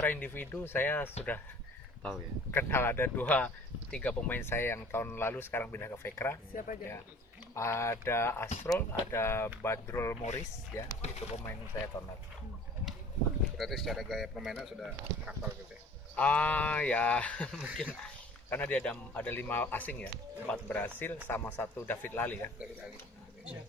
secara individu saya sudah Tahu ya. kenal, ada 2-3 pemain saya yang tahun lalu sekarang pindah ke Vekra. Siapa aja? Ya. Ada Asrul, ada Badrul Moris, ya itu pemain saya tahun lalu. Berarti secara gaya permainan sudah hafal gitu ya. Ya mungkin karena dia ada 5 asing ya, 4 Brasil sama 1 David Lali ya. Dari Indonesia.